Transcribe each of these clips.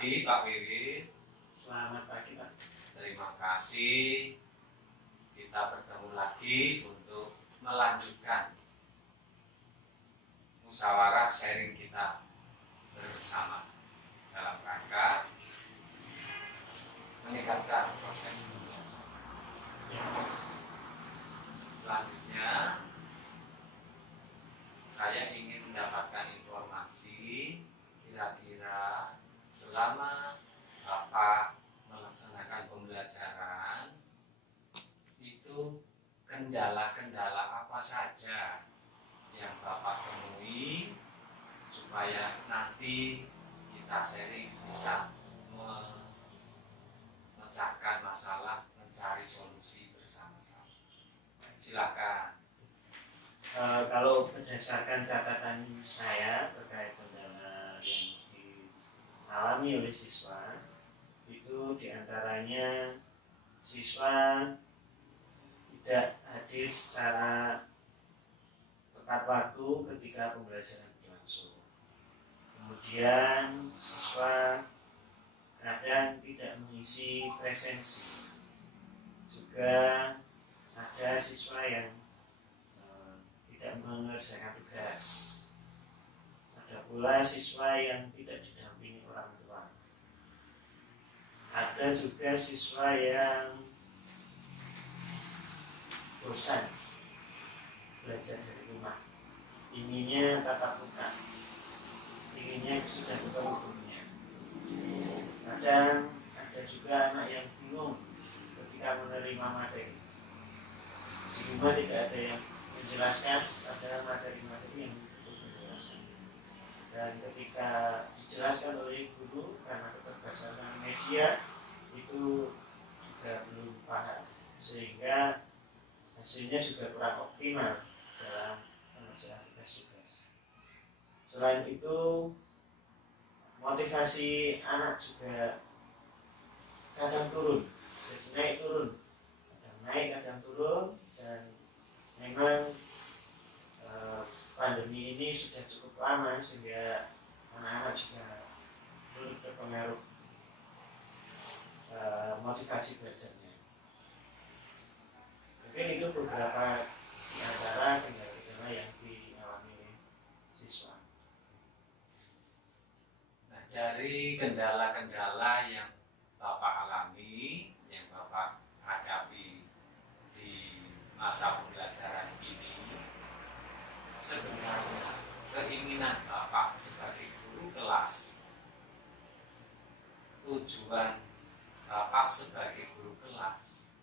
pagi Pak Wiwi. Selamat pagi Pak. Terima kasih. Kita bertemu lagi untuk melanjutkan musyawarah sharing kita bersama dalam rangka meningkatkan proses pembelajaran. Selanjutnya, saya ingin mendapatkan informasi kira-kira selama Bapak melaksanakan pembelajaran itu kendala-kendala apa saja yang Bapak temui supaya nanti kita sharing bisa memecahkan masalah, mencari solusi bersama-sama. Silakan. Kalau berdasarkan catatan saya terkait kendala yang dialami oleh siswa, itu diantaranya siswa tidak hadir secara tepat waktu ketika pembelajaran berlangsung. Kemudian siswa kadang tidak mengisi presensi. Juga ada siswa yang tidak mengerjakan tugas. Ada pula siswa yang tidak didampingi orang tua. Ada juga siswa yang bosan belajar dari rumah, inginnya tatap muka, inginnya sudah ketemu gurunya. Kadang ada juga anak yang bingung ketika menerima materi. Di rumah tidak ada yang menjelaskan, ada materi-materi yang butuh penjelasan. Dan ketika dijelaskan oleh guru karena keterbatasan media itu juga belum paham, sehingga hasilnya juga kurang optimal dalam pengerjaan tugas-tugas. Selain itu, motivasi anak juga kadang turun, jadi naik turun, kadang naik kadang turun. Dan memang pandemi ini sudah cukup lama sehingga anak-anak juga turut terpengaruh motivasi belajarnya. Mungkin itu beberapa di antara kendala-kendala yang dialami siswa. Nah, dari kendala-kendala yang Bapak alami, yang Bapak hadapi di masa pembelajaran ini, sebenarnya keinginan Bapak sebagai guru kelas, tujuan Bapak sebagai guru kelas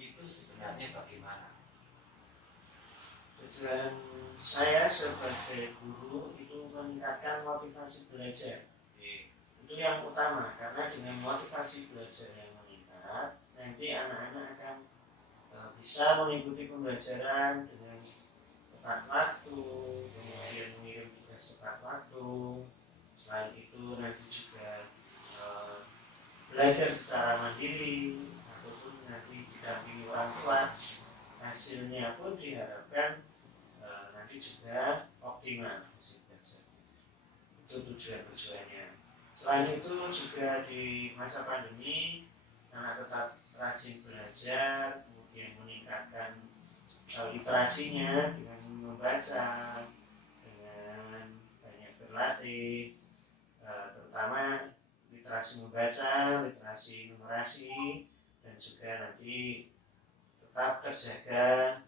itu sebenarnya bagaimana? Tujuan saya sebagai guru itu meningkatkan motivasi belajar. Itu yang utama, karena dengan motivasi belajar yang meningkat, nanti anak-anak akan bisa mengikuti pembelajaran dengan tepat waktu, kemudian mengirim tugas tepat waktu. Selain itu nanti juga belajar secara mandiri ataupun nanti didampingi orang tua. Hasilnya pun diharapkan nanti juga optimal hasil belajar. Itu tujuan-tujuannya. Selain itu juga di masa pandemi anak tetap rajin belajar, kemudian meningkatkan literasinya dengan membaca, dengan banyak berlatih, terutama literasi membaca, literasi numerasi, dan juga nanti tetap terjaga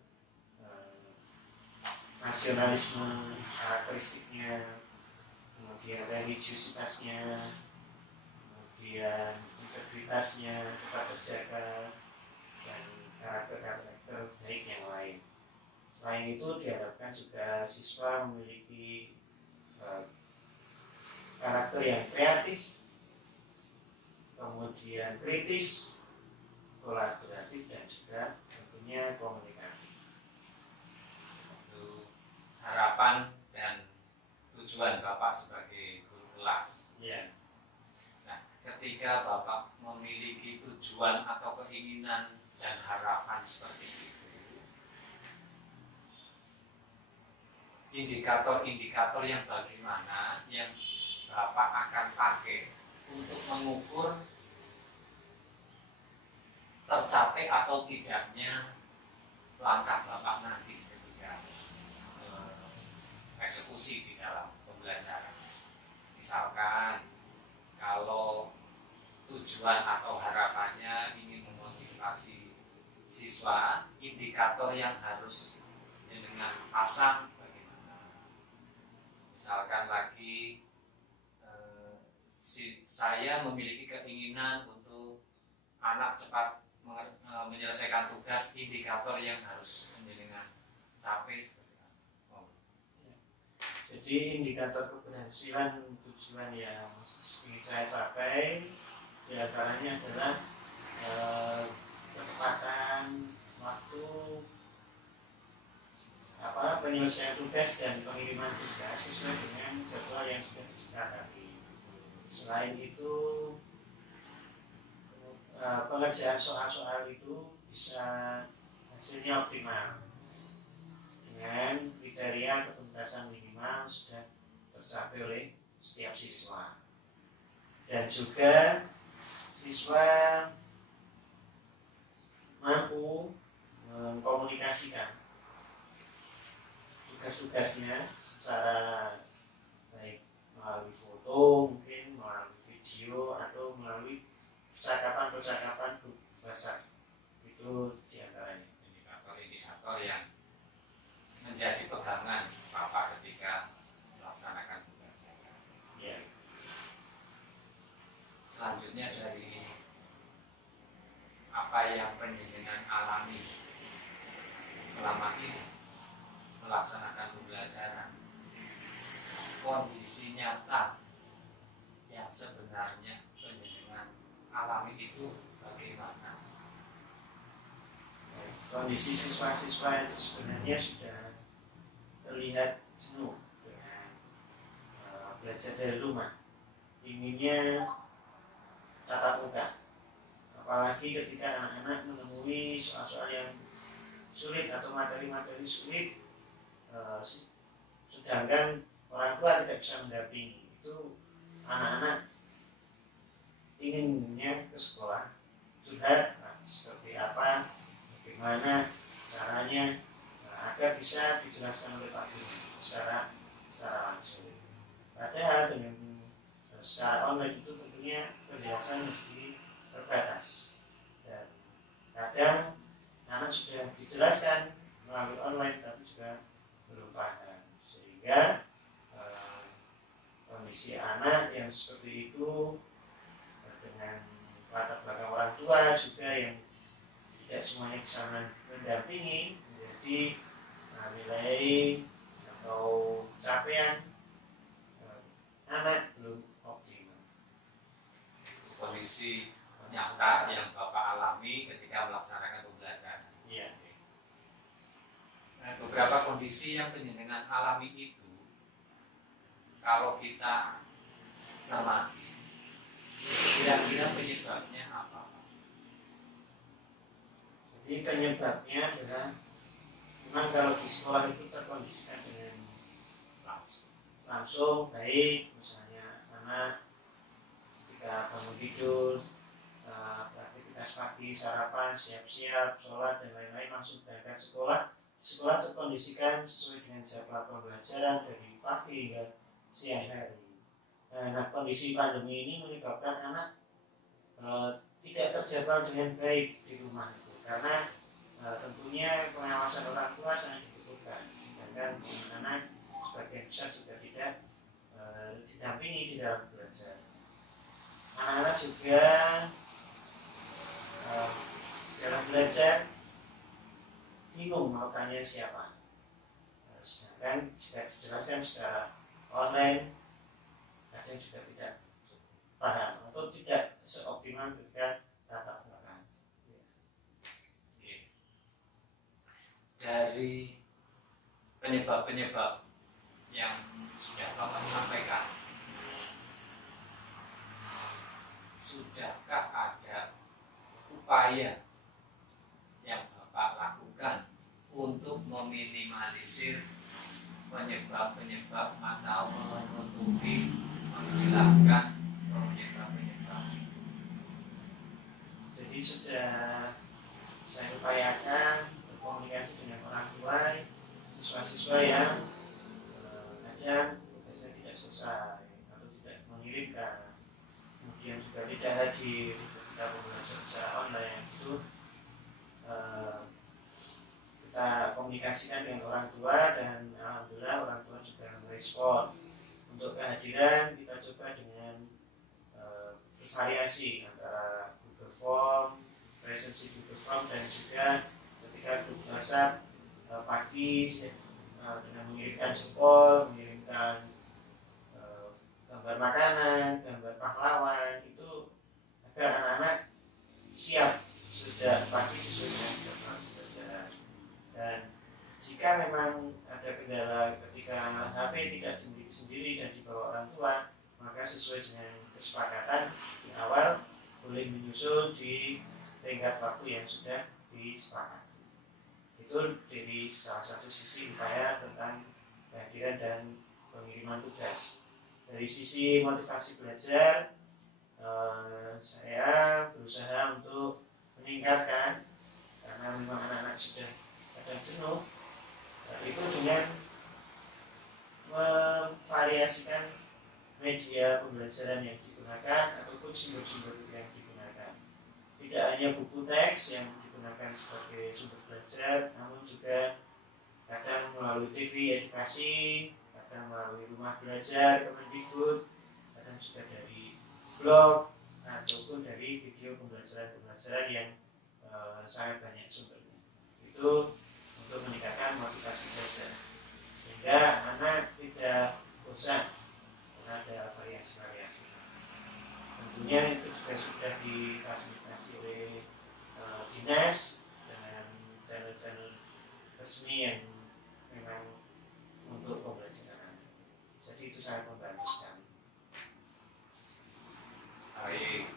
nasionalisme karakteristiknya, kemudian religiusitasnya, kemudian integritasnya tetap terjaga, dan karakter-karakter baik yang lain. Selain itu diharapkan juga siswa memiliki karakter yang kreatif, kemudian kritis, kolaboratif, dan juga tentunya komunikatif. Itu harapan dan tujuan Bapak sebagai guru kelas. Ya. Nah, ketika Bapak memiliki tujuan atau keinginan dan harapan seperti itu, indikator-indikator yang bagaimana yang Bapak akan pakai untuk mengukur tercapai atau tidaknya langkah Bapak nanti ketika eksekusi di dalam pembelajaran. Misalkan kalau tujuan atau harapannya ingin memotivasi siswa, indikator yang harus dengan pasang bagaimana. Misalkan lagi saya memiliki keinginan untuk anak cepat menyelesaikan tugas, indikator yang harus dengan capai seperti apa? Jadi indikator keberhasilan tujuan yang ingin saya capai diantaranya adalah ketepatan waktu penyelesaian tugas dan pengiriman tugas sesuai dengan jadwal yang sudah disepakati. Selain itu, pengerjaan soal-soal itu bisa hasilnya optimal dengan kriteria ketuntasan minimal sudah tercapai oleh setiap siswa, dan juga siswa mampu mengkomunikasikan tugas-tugasnya secara baik melalui foto, mungkin melalui video, atau melalui percakapan grup WhatsApp. Itu diantaranya indikator yang menjadi pegangan Bapak ketika melaksanakan tugas. ya. Selanjutnya dari apa yang penjenengan alami selama ini melaksanakan pembelajaran, kondisi nyata yang sebenarnya penjenengan alami itu bagaimana? Kondisi siswa-siswa itu sebenarnya sudah terlihat jenuh dengan belajar dari rumah, inginnya tatap muka, apalagi ketika anak-anak menemui soal-soal yang sulit atau materi-materi sulit, sedangkan orang tua tidak bisa mendampingi. Itu anak-anak inginnya ke sekolah, curhat seperti apa, bagaimana caranya agar bisa dijelaskan oleh Pak Guru secara langsung. Padahal dengan secara online itu tentunya penjelasan menjadi terbatas, dan kadang anak sudah dijelaskan melalui online tapi juga belum paham, sehingga kondisi anak yang seperti itu dengan latar belakang orang tua juga yang tidak semuanya bisa mendampingi, menjadi nilai atau capaian anak belum optimal. Kondisi nyata yang Bapak alami ketika melaksanakan pembelajaran. Iya. Nah, beberapa kondisi yang penjenengan alami itu, kalau kita cermati, kira-kira penyebabnya apa? Jadi penyebabnya adalah memang kalau di sekolah itu terkondisikan dengan langsung baik, misalnya anak ketika bangun tidur, beraktivitas pagi, sarapan, siap-siap, sholat dan lain-lain langsung berangkat sekolah. Sekolah terkondisikan sesuai dengan jadwal pembelajaran dari pagi hingga siang hari. Nah, kondisi pandemi ini menyebabkan anak tidak terjadwal dengan baik di rumah itu, karena tentunya pengawasan orang tua sangat dibutuhkan, dan anak sebagian besar juga tidak didampingi di dalam belajar. Anak-anak juga dalam belajar bingung mau tanya siapa, sedangkan jika dijelaskan secara online kadang juga tidak paham atau tidak seoptimal ketika tatap muka. Dari penyebab-penyebab yang sudah Bapak sampaikan, sudahkah ada upaya yang Bapak lakukan untuk meminimalisir penyebab-penyebab atau menutupi, menghilangkan penyebab-penyebab sudah saya upayakan berkomunikasi dengan orang tua siswa-siswa yang kadang tugasnya tidak selesai atau tidak mengirimkan, kemudian juga tidak hadir ketika pembelajaran secara online itu, kita komunikasikan dengan orang tua dan alhamdulillah orang tua juga merespon. Untuk kehadiran kita coba dengan bervariasi antara Google Form, presensi Google Form, dan juga ketika grup WhatsApp pagi dengan mengirimkan jempol, mengirimkan gambar makanan, gambar pahlawan, itu agar anak-anak siap sejak pagi sesuai dengan jadwal pembelajaran. Dan jika memang ada kendala ketika HP tidak dimiliki sendiri dan dibawa orang tua, maka sesuai dengan kesepakatan di awal boleh menyusul di tenggat waktu yang sudah disepakati. Itu dari salah satu sisi upaya tentang kehadiran dan pengiriman tugas. Dari sisi motivasi belajar, saya berusaha untuk meningkatkan, karena memang anak-anak sudah kadang jenuh, itu dengan memvariasikan media pembelajaran yang digunakan ataupun sumber-sumber yang digunakan. Tidak hanya buku teks yang digunakan sebagai sumber belajar, namun juga kadang melalui TV edukasi, kadang melalui rumah belajar Kemendikbud, kadang juga dari blog ataupun dari video pembelajaran yang sangat banyak sumbernya. Itu untuk meningkatkan motivasi belajar, sehingga anak tidak bosan karena ada variasi-variasi. Tentunya itu juga sudah difasilitasi oleh dinas dengan channel-channel resmi yang memang untuk pembelajaran. Jadi itu sangat membantu sekali. Baik,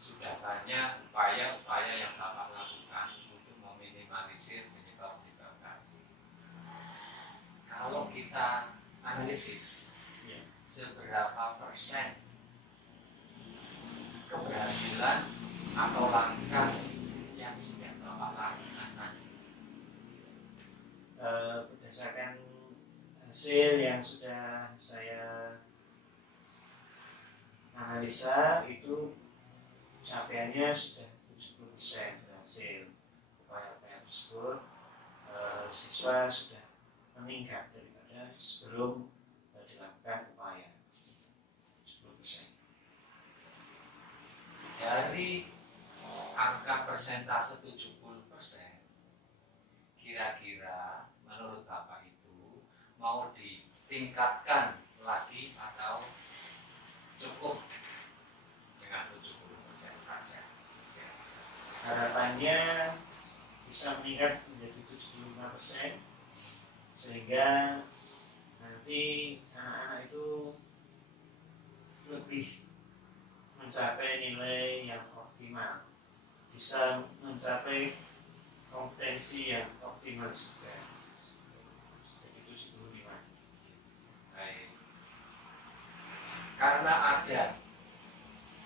sudah banyak upaya-upaya yang Bapak lakukan untuk meminimalisir penyebab-penyebab tadi. Kalau kita analisis, seberapa persen keberhasilan atau langkah yang sudah Bapak lakukan tadi? Berdasarkan hasil yang sudah saya analisa, itu capaiannya sudah 70% berhasil. Upaya-upaya tersebut siswa sudah meningkat daripada sebelum dilakukan upaya 10%. Dari angka persentase 70%, kira-kira menurut Bapak itu mau ditingkatkan lagi atau cukup dengan 70% saja? Harapannya bisa meningkat menjadi 75%, sehingga nanti anak-anak itu lebih mencapai nilai yang optimal, bisa mencapai kompetensi yang optimal juga. Jadi 75. Baik. Karena ada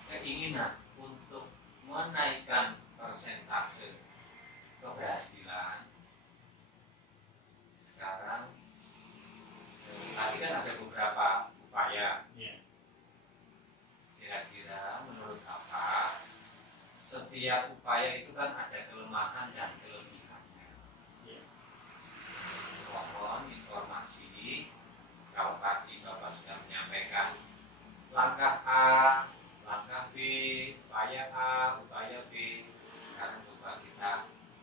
keinginan untuk menaikkan persentase keberhasilan, sekarang tadi kan ada beberapa upaya. Kira-kira menurut Bapak, setiap upaya itu kan ada kelemahan dan kelebihannya. Mohon informasi, kalau tadi Bapak sudah menyampaikan langkah A, langkah B, upaya A, upaya B. Sekarang coba kita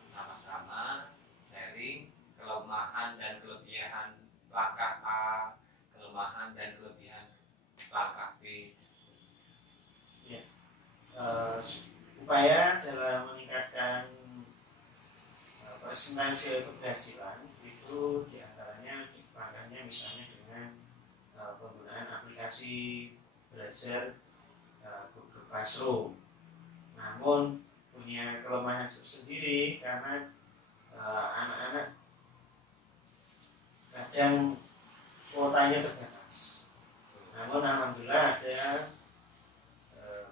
sama-sama sharing kelemahan dan kelebihan langkah A, kelemahan dan kelebihan langkah B. Upaya dalam meningkatkan persentase keberhasilan itu diantaranya langkahnya misalnya dengan penggunaan aplikasi belajar Google Classroom. Namun punya kelemahan sendiri karena anak-anak kadang kuotanya terbatas. Namun alhamdulillah ada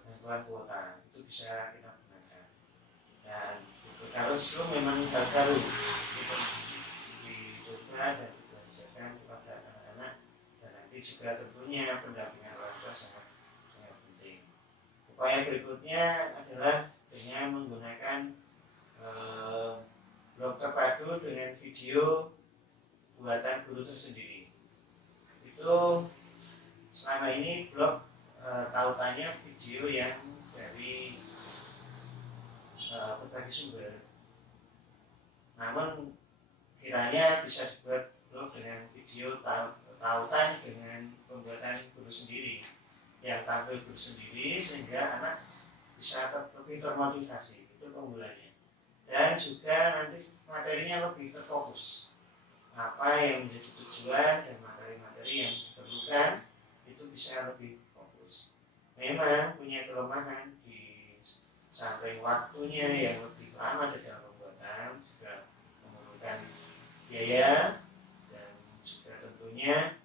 bantuan kuota, itu bisa kita gunakan. kalau slow memang hal baru itu dicoba dan diajarkan kepada anak-anak, dan nanti juga tentunya pendampingan orang tua sangat penting. Upaya berikutnya adalah dengan menggunakan blog terpadu dengan video buatan guru tersendiri. Itu selama ini blog tautannya video yang dari berbagai sumber. Namun kiranya bisa dibuat blog dengan video tautan dengan pembuatan guru sendiri, yang tampil guru sendiri sehingga anak bisa lebih termotivasi. Itu keunggulannya. Dan juga nanti materinya lebih terfokus. Apa yang menjadi tujuan dan materi-materi yang diperlukan itu bisa lebih fokus. Memang punya kelemahan di samping waktunya yang lebih lama di dalam pembuatan, juga memerlukan biaya, dan juga tentunya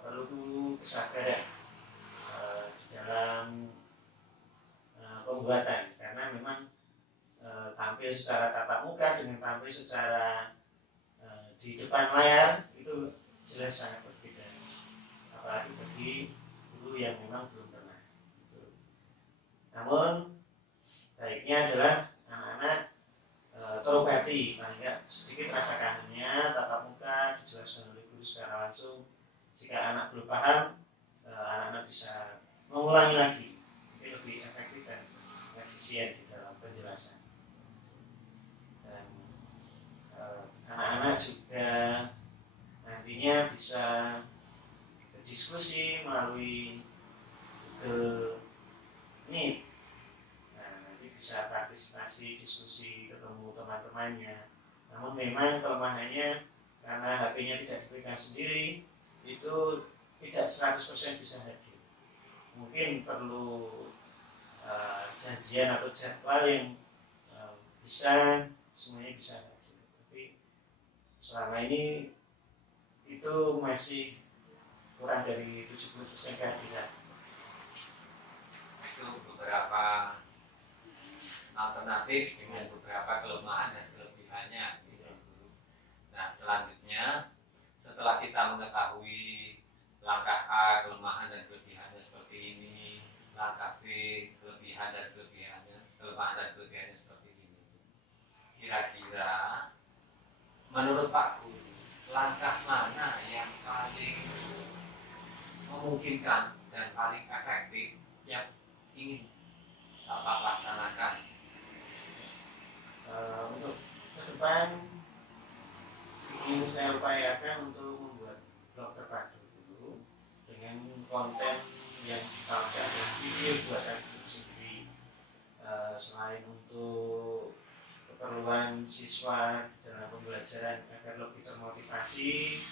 perlu kesabaran di dalam pembuatan, karena memang tampil secara tatap muka dengan tampil secara di depan layar itu jelas sangat berbeda, apalagi bagi guru yang memang belum pernah. Namun baiknya adalah anak-anak terobati, paling enggak sedikit rasa kangennya tatap muka dijelaskan oleh guru secara langsung. Jika anak belum paham, anak-anak bisa mengulangi lagi, itu lebih efektif dan efisien di dalam penjelasan. Dan anak-anak juga nantinya bisa berdiskusi melalui Google Meet. Nah, nanti bisa partisipasi, diskusi, ketemu teman-temannya. Namun memang kelemahannya karena HP-nya tidak diberikan sendiri, itu tidak 100% bisa hadir. Mungkin perlu janjian atau jadwal yang bisa semuanya bisa hadir. Tapi selama ini itu masih kurang dari 70% kehadiran. Itu beberapa alternatif dengan beberapa kelemahan dan kelebihannya gitu. Nah, selanjutnya setelah kita mengetahui langkah A kelemahan dan kelebihannya seperti ini, langkah B kelebihan dan kelebihannya, kelemahan dan kelebihannya seperti ini, kira-kira menurut Pak Guru langkah mana yang paling memungkinkan dan paling efektif yang ingin Bapak laksanakan? Untuk ke depan ingin saya upayakan untuk membuat blog terpadu dulu dengan konten yang ditampilkan dan video buatan guru sendiri. Selain untuk keperluan siswa dalam pembelajaran agar lebih termotivasi,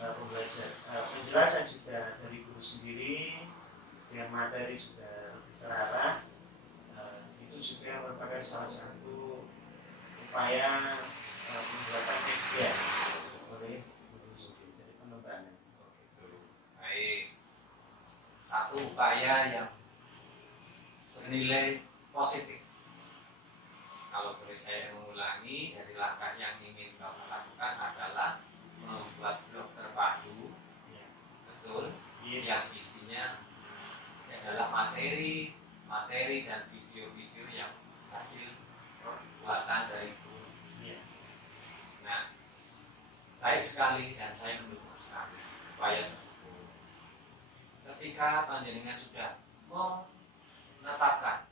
penjelasan juga dari guru sendiri, dengan materi juga lebih terarah. Itu juga merupakan salah satu upaya pembuatan media oleh guru sendiri, jadi pengembangan. Baik, satu upaya yang bernilai positif. Kalau boleh saya mengulangi, jadi langkah yang ingin Bapak lakukan adalah membuat blog terpadu, betul, yang isinya adalah materi dan video-video yang hasil buatan dari guru. Nah, baik sekali dan saya mendukung sekali upaya tersebut. Ketika panjenengan sudah menetapkan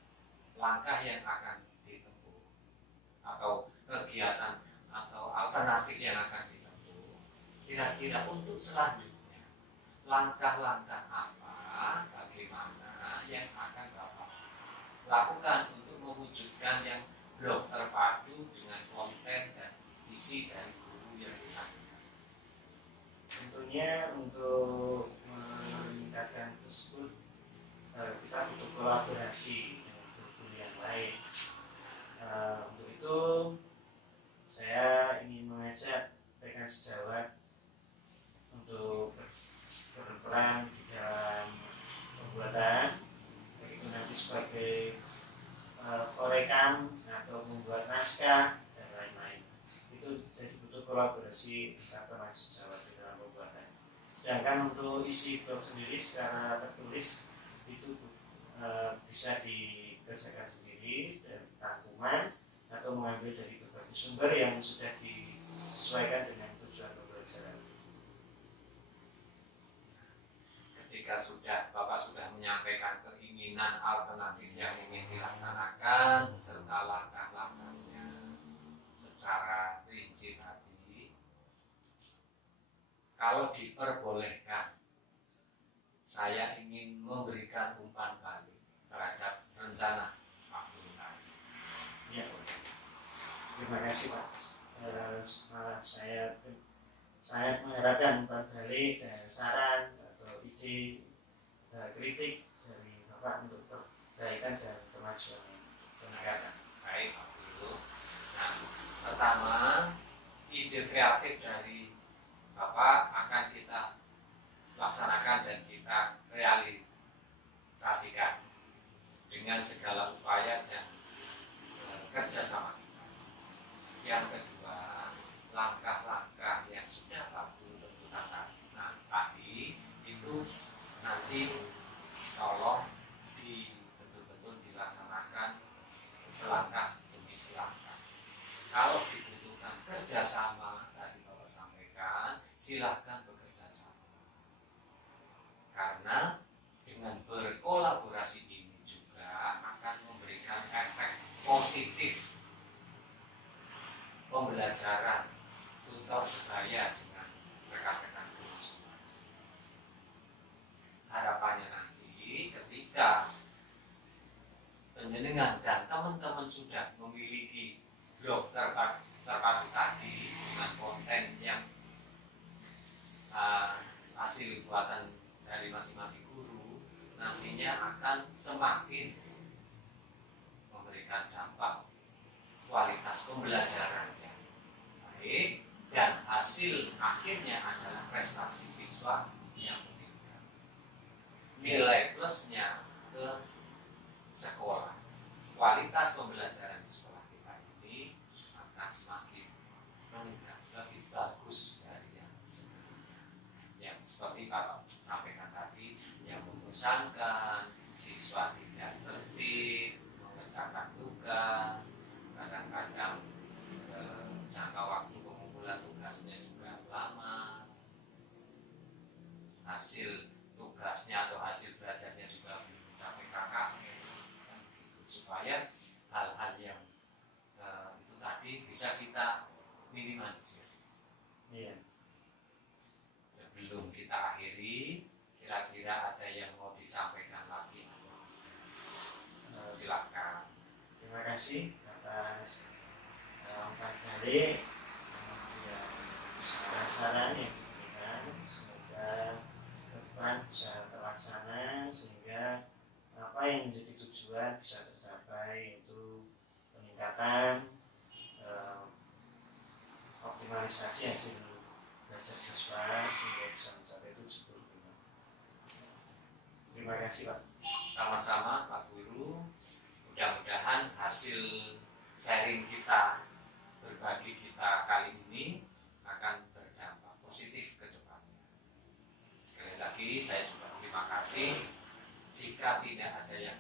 langkah yang akan ditempuh atau kegiatan atau alternatif yang akan ditempuh, kira-kira untuk selanjutnya langkah-langkah apa, bagaimana yang akan Bapak lakukan untuk mewujudkan yang blog terpadu dengan konten dan isi dari guru yang disampaikan? Tentunya untuk meningkatkan tersebut kita butuh kolaborasi dengan guru yang lain. Untuk itu saya ingin mengajak rekan sejawat untuk berperan di dalam pembuatan, baik itu nanti sebagai perekam atau membuat membuat naskah dan lain-lain. Itu jadi butuh kolaborasi antar teman sejawat di dalam pembuatan. Sedangkan untuk isi blog sendiri secara tertulis itu bisa dikerjakan sendiri dan rangkuman atau mengambil dari berbagai sumber yang sudah disesuaikan dengan tujuan pembelajaran. Ketika Bapak sudah menyampaikan keinginan alternatif yang ingin dilaksanakan serta langkah-langkahnya secara rinci tadi, kalau diperbolehkan, saya ingin memberikan umpan balik terhadap rencana Pak Guru tadi. Ya, terima kasih Pak. Saya mengharapkan umpan balik dan saran atau ide kritik dari Bapak untuk perbaikan dan kemajuan peningkatan. Baik Pak Guru. Nah, pertama, ide kreatif dari Bapak akan kita laksanakan dan kita realisasikan dengan segala upaya dan kerjasama kita. Yang kedua, langkah-langkah yang sudah Pak Guru tentukan tadi itu nanti tolong betul-betul dilaksanakan selangkah demi selangkah. Kalau dibutuhkan kerjasama tadi Bapak sampaikan, silahkan bekerja sama. Karena dengan berkolaborasi ini juga akan memberikan efek positif pembelajaran tutor sebaya dengan rekan-rekan guru semua. Harapannya nanti ketika penjenengan dan teman-teman sudah memiliki blog terpadu tadi dengan konten yang hasil buatan dari masing-masing guru, nantinya akan semakin memberikan dampak kualitas pembelajaran yang baik dan hasil akhirnya adalah prestasi siswa yang meningkat. Nilai plusnya ke sekolah, kualitas pembelajaran di sekolah kita ini akan semakin meningkat, lebih bagus dari yang sebelumnya. Yang seperti Bapak sampaikan tadi, yang membosankan, siswa tidak tertib, mengerjakan tugas, kadang-kadang jangka waktu pengumpulan tugasnya juga lama, hasil tugasnya atau hasil belajarnya juga belum mencapai KKM, supaya hal-hal yang itu tadi bisa kita minimalisir. Iya. Sebelum kita akhiri, kira-kira ada yang mau disampaikan lagi? Silakan. Terima kasih atas umpan balik, kemudian saran-saran yang diberikan. Semoga ke depan bisa terlaksana sehingga apa yang menjadi tujuan bisa tercapai, yaitu peningkatan optimalisasi hasil belajar siswa sehingga bisa mencapai 70%. Terima kasih Pak. Sama-sama Pak Guru. Mudah-mudahan hasil sharing kita, berbagi kita kali ini akan berdampak positif ke depannya. Sekali lagi saya juga terima kasih. Jika tidak ada yang